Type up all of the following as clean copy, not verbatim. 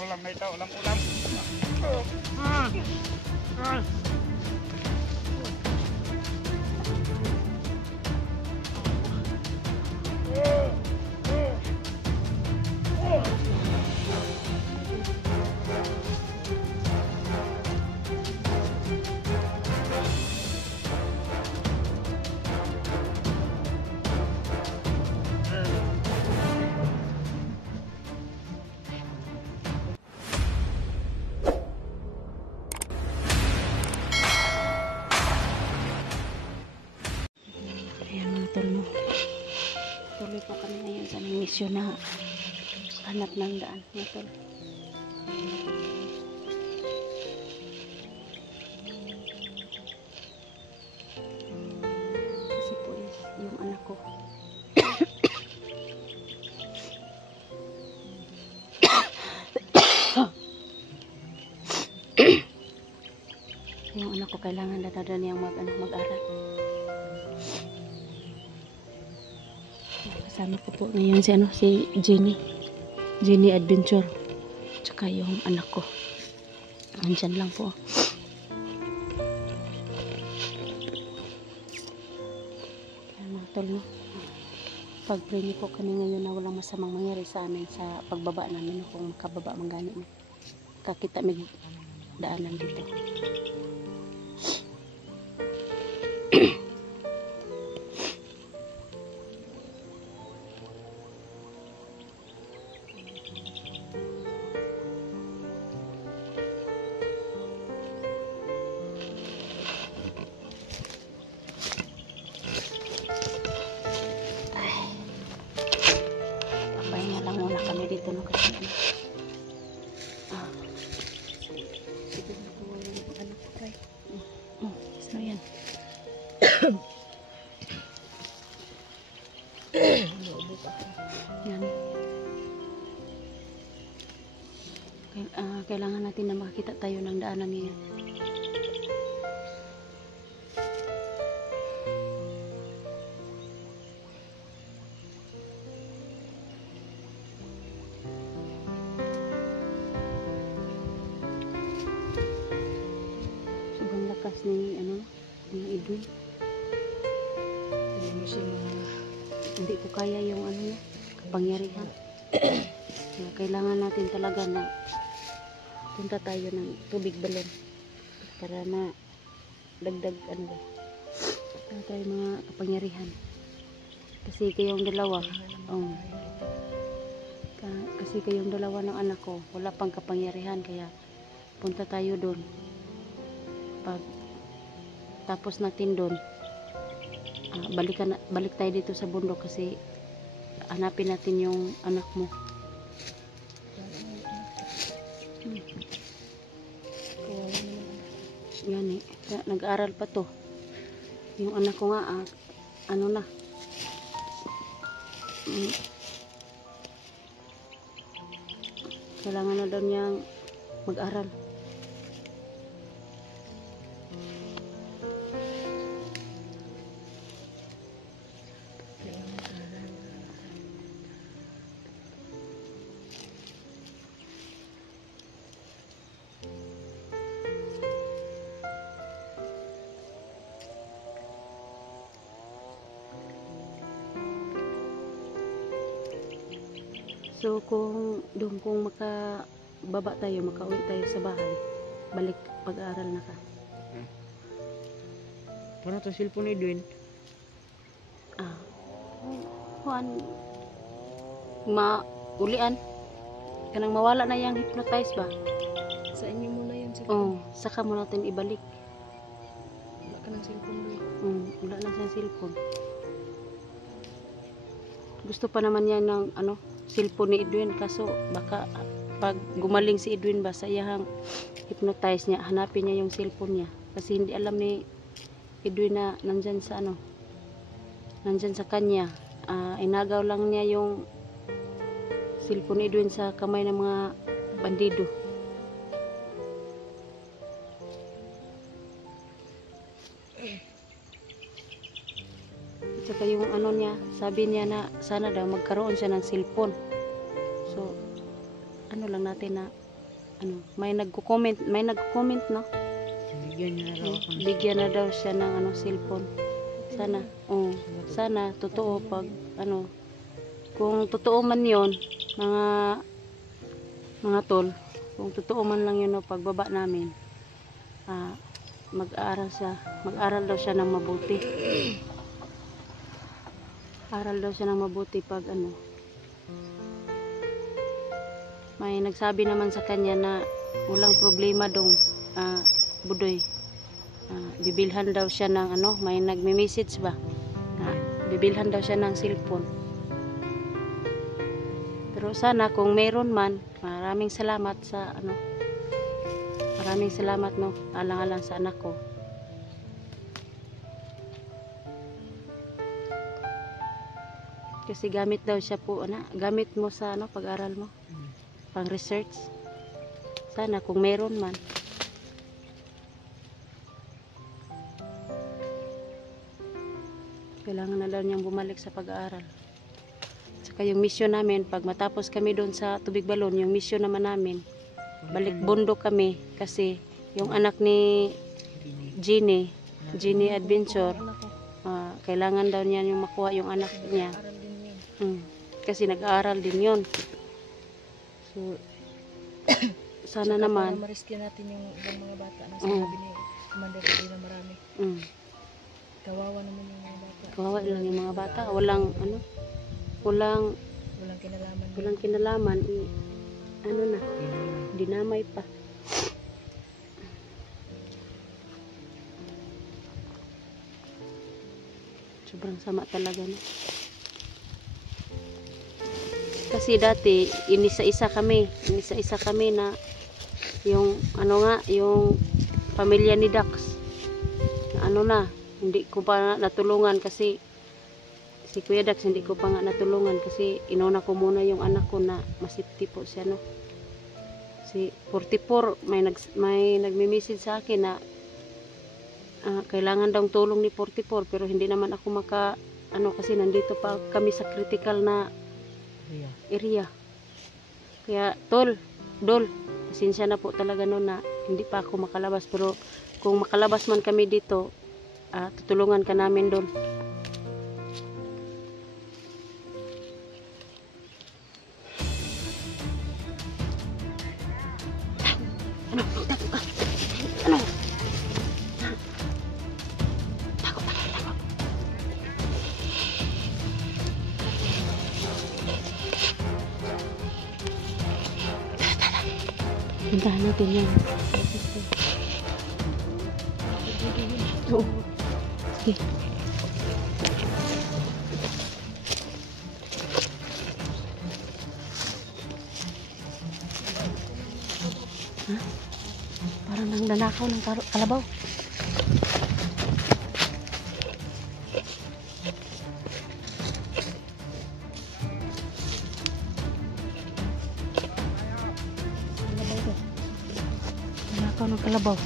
ulam na ito, ulam. Tuloy po kami ngayon sa aming misyon na hanap ng daan. Tol. Kasi po is yung anak ko. Yung anak ko kailangan dadada niyang mag-aral. Kasama ko po ngayon si Jenny Adventure, tsaka yung anak ko andyan lang po. Mga tol, no? Pag-pray niyo po kami ngayon na walang masamang mangyari sa amin sa pagbaba namin, no? Kung makababa man gani, no? Kakita may daanan dito. Dito no kasi dito na ko yung anak ko kay so yan yan kailangan natin na makakita tayo ng daanan niya. Ni Edwin. Hindi ko kaya yung niya, kapangyarihan. Kaya kailangan natin talaga na punta tayo ng tubig balon para dagdag tayo mga kapangyarihan. Kasi kayong dalawa, kasi kayong dalawa ng anak ko wala pang kapangyarihan, kaya punta tayo doon. Pag tapos natin doon, balik tayo dito sa bundok kasi hanapin natin yung anak mo. Yan eh, nag-aaral pa to yung anak ko nga, ano na, kailangan na daw niyang mag-aral. So kung makababa tayo, makauwi tayo sa bahay, balik pag-aaral na ka. Paano to cellphone ni Edwin? Juan, maulian kanang mawala na yung hypnotize ba? Sa inyo muna yun cellphone. Saka mo natin ibalik. Wala ka ng cellphone doon. Wala na siyang cellphone. Gusto pa naman yan ng cellphone ni Edwin, kaso baka pag gumaling si Edwin ba sa iyang hypnotize niya, hanapin niya yung cellphone niya kasi hindi alam ni Edwin na nandyan sa nandyan sa kanya. Inagaw lang niya yung cellphone ni Edwin sa kamay ng mga bandido. Saka yung niya, sabi niya na sana daw magkaroon siya ng cellphone. So lang natin na may nagko-comment no. Bigyan niya na raw ako ng Bigyan na daw siya ng cellphone. Sana, sana totoo pag kung totoo man 'yon, mga tol, kung totoo man lang 'yun pagbaba namin. Mag-aral daw siya ng mabuti. Aral daw siya ng mabuti pag may nagsabi naman sa kanya na walang problema dong Budoy. Bibilhan daw siya ng may nagme-message ba? Bibilhan daw siya ng cellphone. Pero sana kung meron man, maraming salamat sa maraming salamat no, alang-alang sa anak ko. Kasi gamit daw siya po, gamit mo sa pag-aral mo, pang research. Sana kung meron man. Kailangan na daw niyang bumalik sa pag-aaral. Saka yung mission namin, pag matapos kami doon sa Tubig Balon, yung mission naman namin, balik bundok kami kasi yung anak ni Genie Adventure, kailangan daw niya yung makuha yung anak niya. Aral din yun. Kasi nag-aaral din yon. So, sana Tsaka naman para ma-rescue natin yung ibang mga bata na sinabi ni Commander Koy na marami. Kawawa naman yung mga bata. kawawa lang yung mga bata. Walang kinalaman. Dinamay pa. Sobrang sama talaga na. Kasi dati inisa-isa kami na yung yung pamilya ni Dax na hindi ko pa natulungan kasi si Kuya Dax hindi ko pa nga natulungan kasi inuna ko muna yung anak ko na masipti po siya si 44 may nagme-message sa akin na kailangan daw tulong ni 44 pero hindi naman ako kasi nandito pa kami sa critical na area. Kaya Dol, pasensya na po talaga noon na hindi pa ako makalabas pero kung makalabas man kami dito, tutulungan ka namin Dol. Puntahan natin yan. Oo. Sige. Parang nangnanakaw ng kalabaw. Ng kalabaw.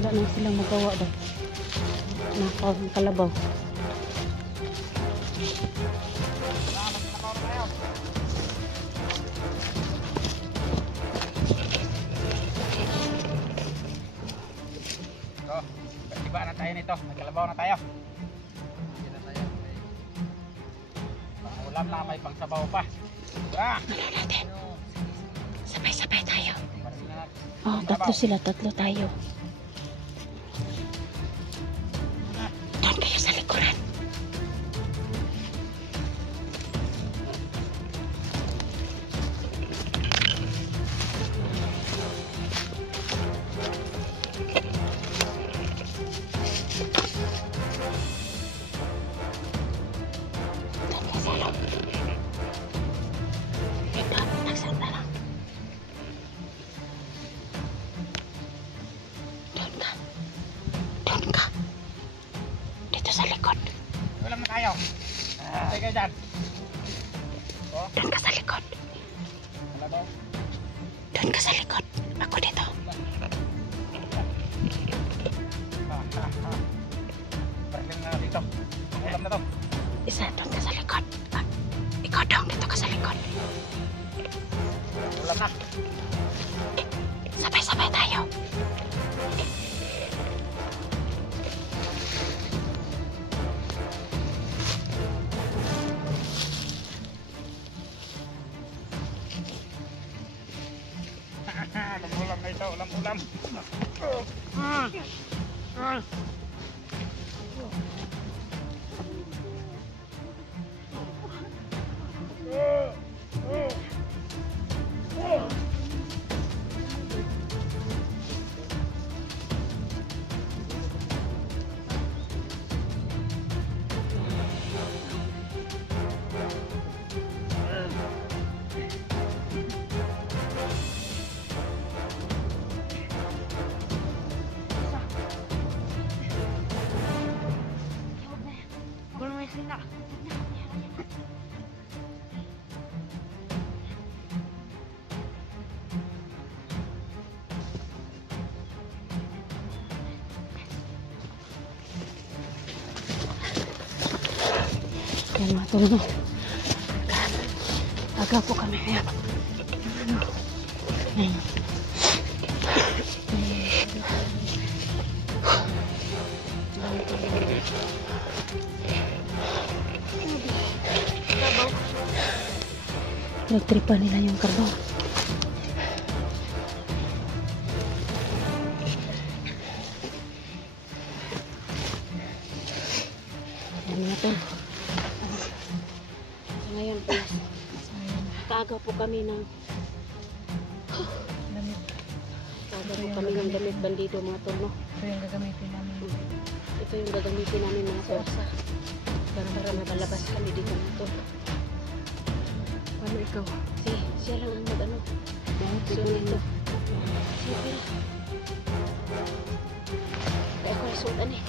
Wala na silang magawa daw. Nakaw ng kalabaw. Tiba na tayo nito. Nagkalabaw na tayo. Ulam na may pagsabaw pa. Natin. Sabay-sabay tayo. Tatlo tayo. Doon kayo sa likuran. Doon ka sa loob. Doon, nagsanda lang. Doon ka. Dito sa likod. Ulam na tayo. Tayo kayo dyan. Doon ka sa likod. Kalabaw. Doon ka sa likod. Ako dito. Parang na dito. Ulam na to. Isa, doon ka sa likod. Ikaw dong, dito ka sa likod. Ay, ito, ulam-ulam. Yan mga tulong. Aga po kami kaya. Ayan. Nagtripan nila yung karbaw. Ayan mga tol. Ngayon po, kaaga po kami ng Damit. kaaga po kami ng damit bandido mga tol, no? Ito yung gagamitin namin. Ito yung gagamitin namin mga tol para makalabas kami dito mga tol. Paano ikaw? Siya lang ang mag-ano. So nito. Sige. Kaya ako nasuotan eh.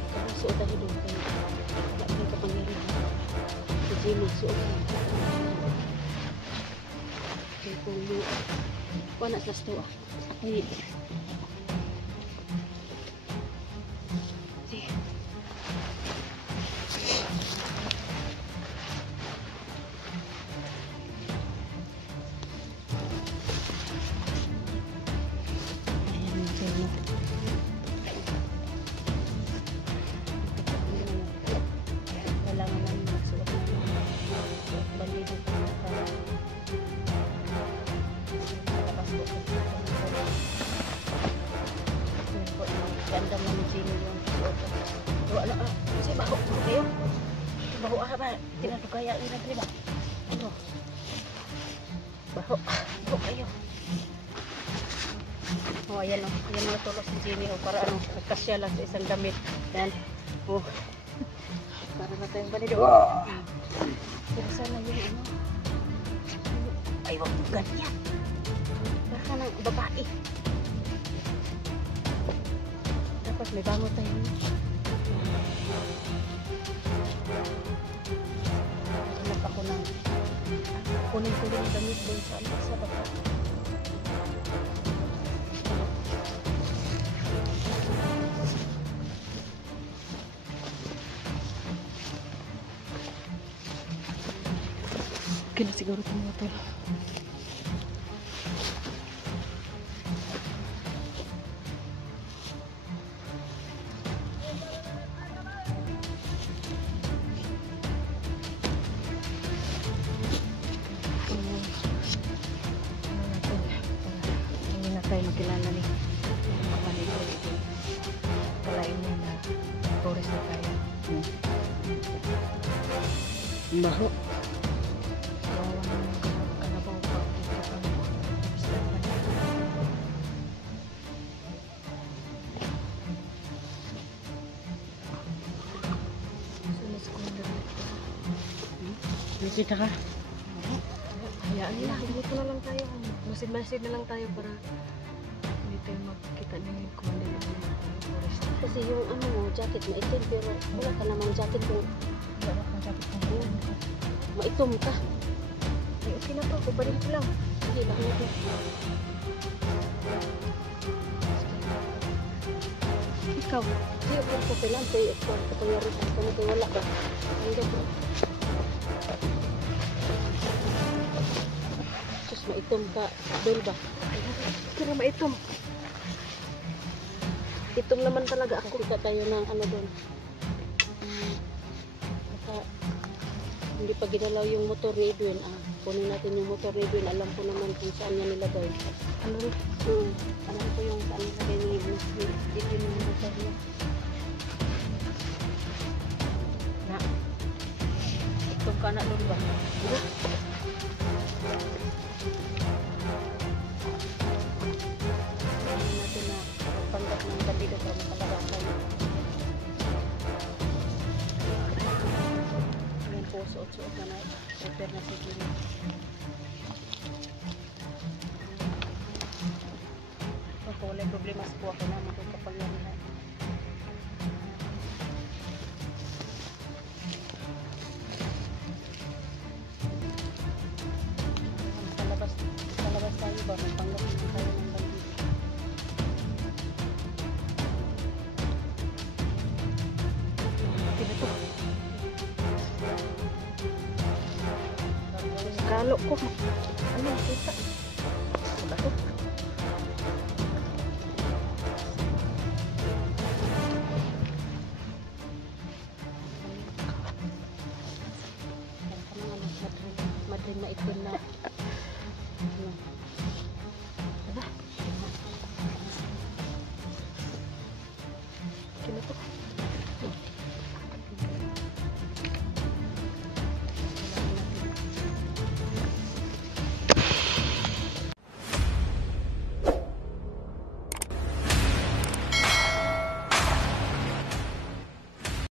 Ikaw nasuotan eh doon. Kaya wala ko yung kapangyarihan. Si Jimmy suotan. Kaya kung wala sa sto ah. Ay. Sige. Kailangan namin magsuot ng bandido para malabas po sa yun po, ganda namin sino yung suot. Wala ka, kasi baho kayo. Baho ba? Tinatugaya yun ang diba? Ano? Baho kayo. Oh, ayan o. Ayan mga tulog si Jimmy o. Para ano, nagkasya lang sa isang damit. Yan. Oh. Para na tayong balido. Pero sana yung ano. Ay, wag mo ganyan. Baka ng babae. Dapat may bango tayo. Hanap ako ng kunin-kunin ng damit doon sa ano sa baba. Okay na siguro ito mga tol. Hindi na tayo magkilala ni kapatid ko dito. Kalain niya na tourist na tayo. Baho. Nakita ka? Hayaan nila. Dito na lang tayo. Masid-masid na lang tayo para hindi tayo magkita na yung kumanda ng forest. Kasi yung ano mo, jacket maitim pero wala ka naman jacket kung Wala akong jacket ng buwan ko. maitom ka. Ay, okay na to. Kuparin ko lang. Hindi ba ano? Ikaw, di ako ko kailan tayo ako kapangyarihan ka na kayo wala ba? Hindi ba? Sus, maitom ka. Dol ba? Kira maitom. Itom naman talaga ako. Kita tayo ng ano doon. Hindi pa ginalaw yung motor ni Edwin. Kunin natin yung motor ni Edwin. Alam ko naman kung saan niya nilagay. Ano rin? Alam ko yung saan nilagay ni Edwin yung motor niya. Na. Itong ka na doon ba? Hindi natin na pagpanggap ng bandido para makalagasan. Ayan po, suot-suot na na. Prepare na si Edwin. Wala problema sa buwan ko na magkakapal yan na. Sa labas tayo ba? Magpanggap naman tayo ng bandido. Kalo ko. Ano, kita. Ano to? Madrin na itim na. Ano?